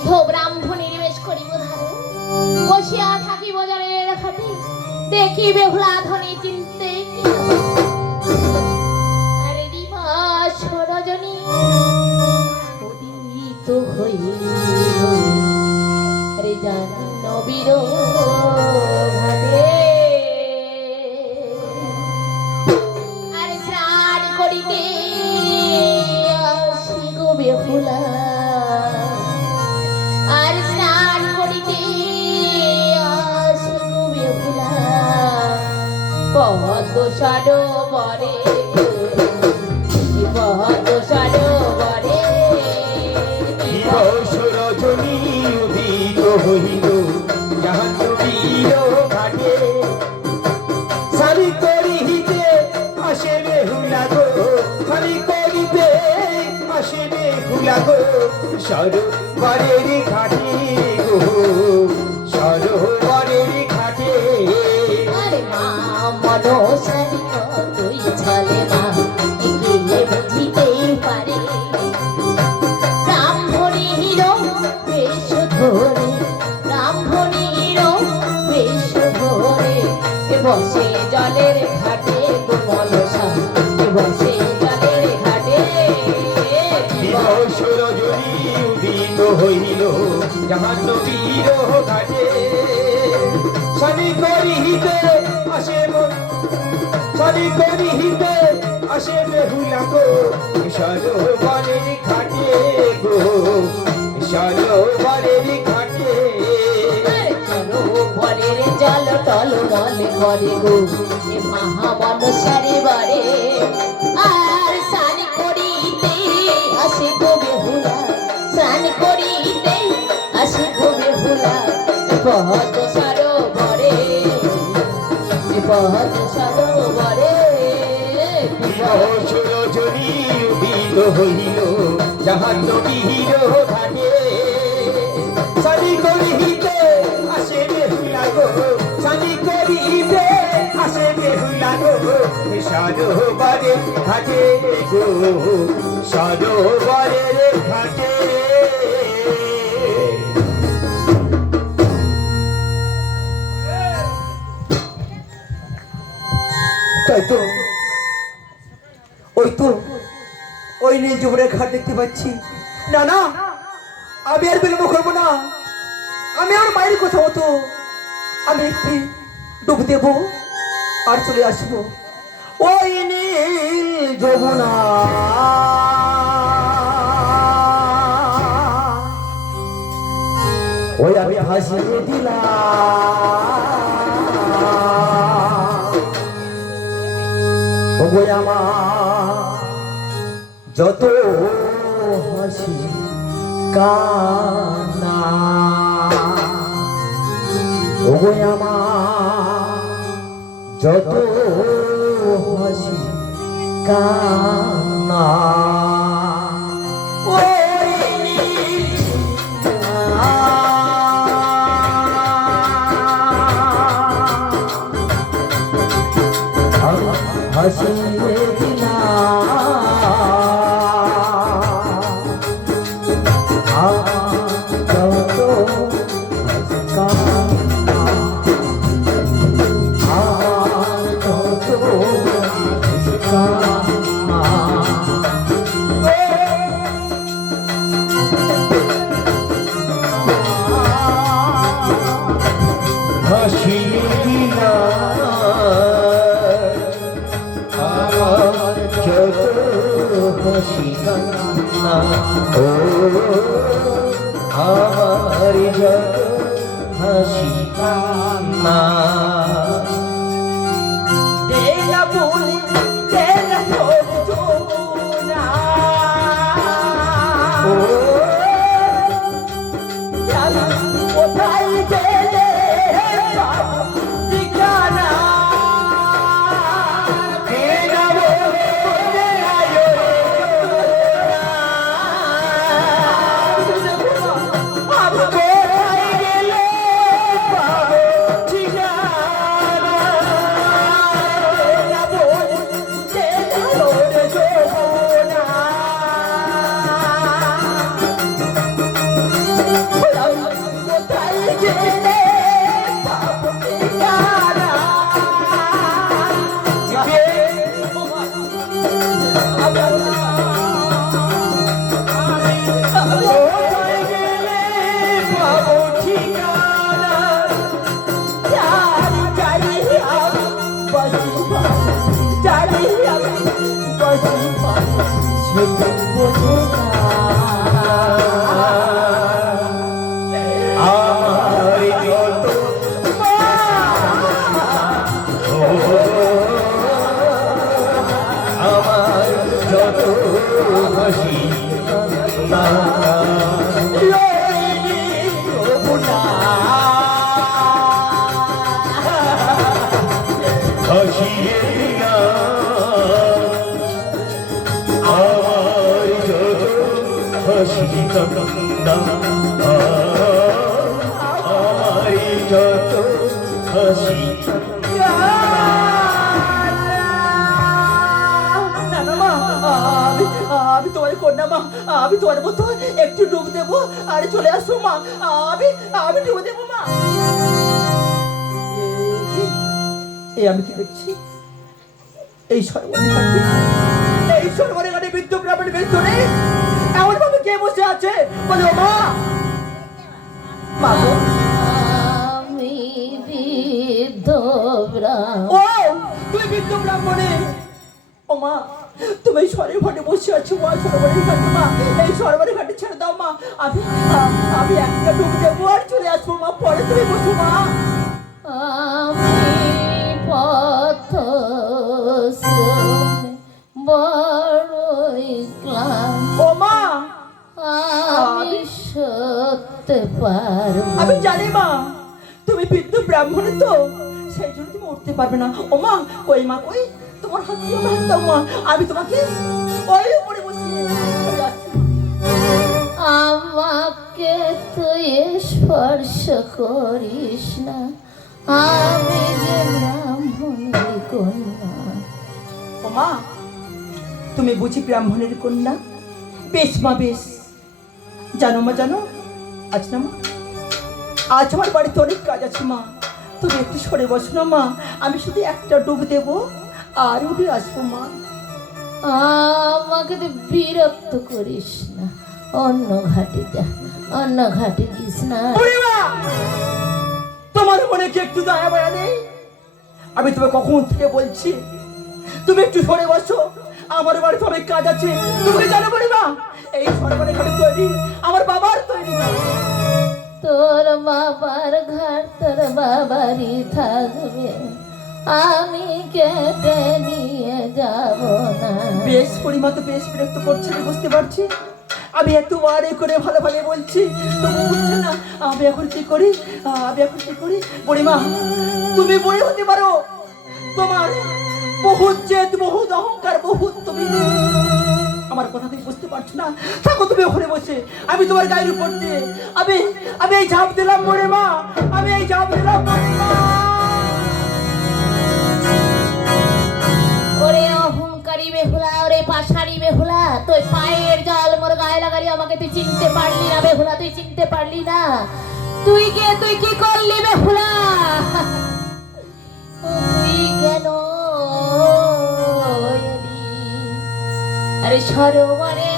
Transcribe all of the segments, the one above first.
বৃদ্ধ ব্রাহ্মণের বেশ করিব ধারণ, বসিয়া থাকি বাজারের ঘাটে, দেখি বেহুলা ধনে চিনতে আরে দিবস রজনী উদিত হইল রে জাহ্নবীর ঘাটে। আরে স্নান করিতে আসি গো বেহুলা, আর স্নান করিতে আসি গো বেহুলা, পদ্ম সরোবরে পদ্ম সরোবরে দিবস রজনী উদিত হইল জাহ্নবীর ঘাটে। স্নান করিতে আসে বেহুলা গো, স্নান করিতে আসে বেহুলা গো, সরোবরের ঘাটে গো, সরোবরের ঘাটে। আরে মা মনসারি কতই ছলে মা, একে বুঝিতে পারে ব্রাহ্মণীর বেশ ধরে, ব্রাহ্মণীর বেশ ধরে বসে জলের ঘাটে গো মনসা, বসে জলের ঘাটে। দিবস রজনী উদিত হইল জাহ্নবীর ঘাটে। স্নান করিতে আসে স্নান করিতে আসে বেহুলা গো, সরোবরের ঘাটে গো, সরোবরের ঘাটে। সরোবরের জল টলমল করে গো এ মহামনসারে বারে, আর স্নান করিতে আসে গো বেহুলা, স্নান করিতে আসে গো বেহুলা, পদ্ম সরোবরে পদ্ম সরোবরে। দিবস রজনী উদিত হইল জাহ্নবীর ঘাটে। স্নান করিতে আসে বেহুলা গো, স্নান করিতে আসে বেহুলা গো, সরোবরের ঘাটে গো, সরোবরের ঘাটে। তাই তো, ওই তো ওই নীল যমুনার ঘাট দেখতে পাচ্ছি। না না, আমি আর বিলম্ব করবো না, আমি আর মায়ের কথা মতো আমি একটি ডুব দেব আর চলে আসবো ওই নীল যমুনা। ওই আমি ভাসিয়ে দিলাম ওগো আমার যত হাসি কান্না, ওগো আমার যত হাসি কান্না। হাসিয়ে ও আমার যত হাসি কান্না। তেরা বলি তেরা যমুনা, ও জানি কোথায় গেলে ঠিকানা। তেরা বলি তেরা পাবো ঠিকানা চারি চারি আমি বসি চারি আমি বসি সে বোঝে না আমার যত আমার যত হাসি না হাসিয়ে না আমার যত হাসি কান্না আমার যত হাসি আমি তোমার কন্যা মা আমি তোমার মতো একটু ডুব দেবো আর চলে আসবো মা আমি ডুব দেবো মা আমি কি দেখছি এই সর্বনে ঘাটে বিদ্যুৎ গ্রামের ভেতরে এমন ভাবে কে বসে আছে বলে ও মা মা গো। আমি বিধব্রাহ্মণ। ও তুই বিদ্যুৎ ব্রাহ্মণে ও মা তুমি এই সরের ঘাটে বসে আছো মা সরোবরের ঘাটে মা এই সরোবরের ঘাটে ছেড়ে দাও মা আমি একটা ডুব দেবো আর চলে আসবো মা পরে তুমি বসো মা আমি পথ শ্রমে বড়ই ক্লান্ত। ও মা আমি সত্যি পারবো আমি জানি মা তুমি বিদ্যুৎ ব্রাহ্মণে তো সেই জন্য তুমি উঠতে পারবে না ও মা কই মা কই তোমার হাত দিয়ে আমার হাত দাও মা আমি তোমাকে ওই উপরে বসিয়ে চলে আসছি আমাকে তুই স্পর্শ করিস না আমি যে ব্রাহ্মণের কন্যা। ও মা তুমি বুঝি ব্রাহ্মণের কন্যা বেশ মা বেশ জানো মা জানো আজ না মা আজ আমার বাড়িতে অনেক কাজ আছে মা তুমি একটু সরে বসো না মা আমি শুধু একটা ডুব দেবো আর উঠে আসবো মা আমাকে তো বিরক্ত করিস না অন্য ঘাটে যা অন্য ঘাটে গিস না। বুড়িমা, তোমার মনে কি একটু দয়া মায়া নেই আমি তোমাকে কখন থেকে বলছি তুমি একটু সরে বসো আমার বাড়িতে অনেক কাজ আছে তুমি জানো বুড়িমা এই সরকারের ঘরে তৈরি আমার বাবার তৈরি না তোর বাবার ঘর তোর বাবারই থাকবে আমি কেটে নিয়ে যাব না। বেশ পরিমা তো বেশ বিরক্ত করছে আমি বুঝতে পারছি আমি একটু বারে করে ভালো ভালো বলছি তবু বুঝছে না আমি এখন কি করি পরিমা তুমি বড় হতে পারো তোমার বহুত জেদ বহুত অহংকার বহুত তুমি আমার কথা তুমি বুঝতে পারছো না থাকো তুমি ওখানে বসে আমি তোমার গায়ের উপর দিয়ে আমি এই ঝাঁপ দিলাম পরিমা আমি এই ঝাঁপ দিলাম পরিমা ওরে অহংকারী বেহুলা ওরে পাশারি বেহুলা তুই পায়ের জল মোর গায়ে লাগালি আমাকে তুই চিনতে পারলি না বেহুলা তুই চিনতে পারলি না তুই কে তুই কি করলি বেহুলা তুই কেন এলি? আরে সরোবরে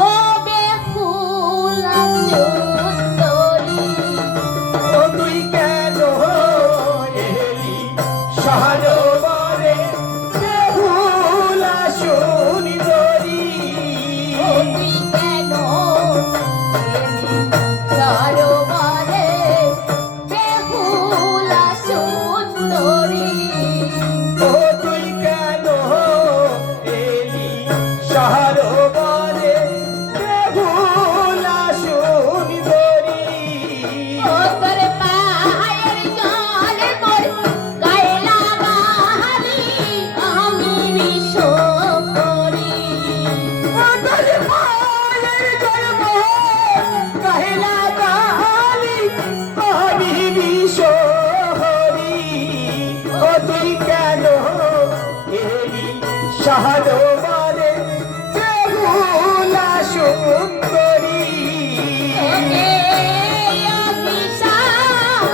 ও বেহুলা সুন্দরী ও তুই কেন এলি সরোবরে বেহুলা সুন্দরী ও তুই কেন এলি সরোবরে বেহুলা সুন্দরী ও তুই কেন এলি সরোবরে বেহুলা সুন্দরী ও তোর পায়ের জল মোর গায়ে লাগালি আমি বিষ করি সহজবারে বেহুলা সুন্দরী ওকে অভিশাপ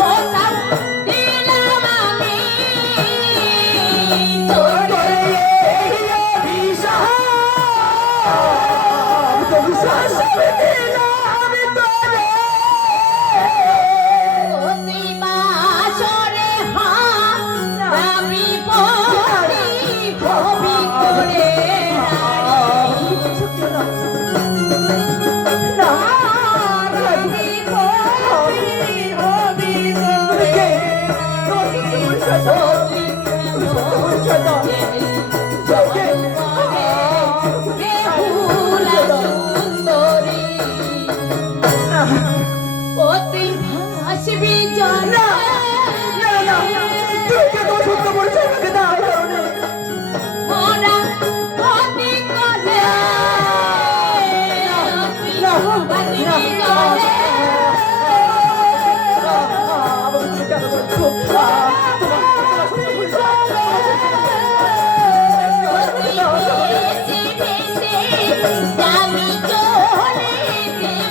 ও সব দিলাম আমি তোর সবে দিলাম তোরে অতি বাসরে আমি পড়ি কবি করে অতি ভাসবি জানা মোরা অতি করে অতি করে আমি চলে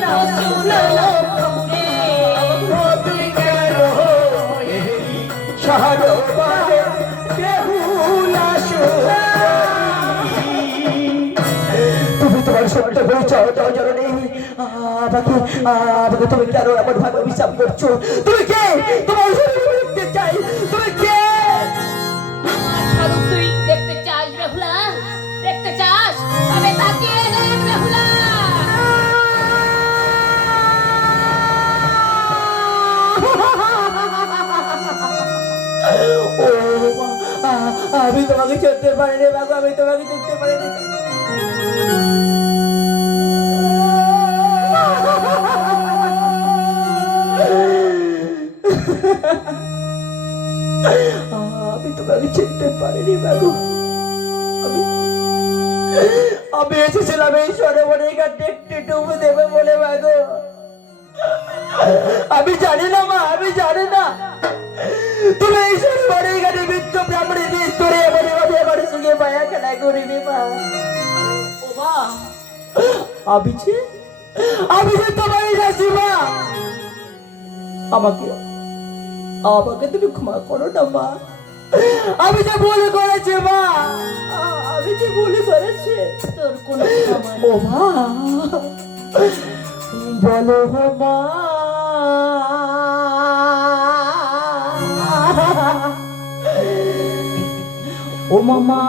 দেব শুনো তুমি তোমার সত্য পরিচয় দাও জননী। আমাকে তুমি কেন এমন ভাবে অভিশাপ করছো? তুমি কে? তোমার শরীর দেখতে চাই। তুমি কে? আমার স্বরূপ তুই দেখতে চাস বেহুলা? দেখতে চাস? তবে তাকিয়ে দেখ বেহুলা। ও মা, আমি তোমাকে চলতে পারিনি বাবু, আমি তোমাকে চলতে পারিনি। আমি তোমাকে চিনতে পারিনি বাবু। আমি এসেছিলাম এই সরোবরের ঘাটে একটু ডুবে দেবে বলে বাগো। আমি জানি না মা, আমি জানি না তুমি এই সরোবরের ঘাটে বৃদ্ধ ব্রাহ্মণের দেশ ধরে এবারে এবারে সঙ্গে মায়া খেলা করিবি মা। ও মা, আমি যে তোমার শাশি মা। আমাকে তুমি ক্ষমা করো না মা। আমি যে ভুল করেছি মা, আমি যে ভুল করেছি। তোর কোনো ক্ষমা নেই। ও মা, বলো মা। ও মামা,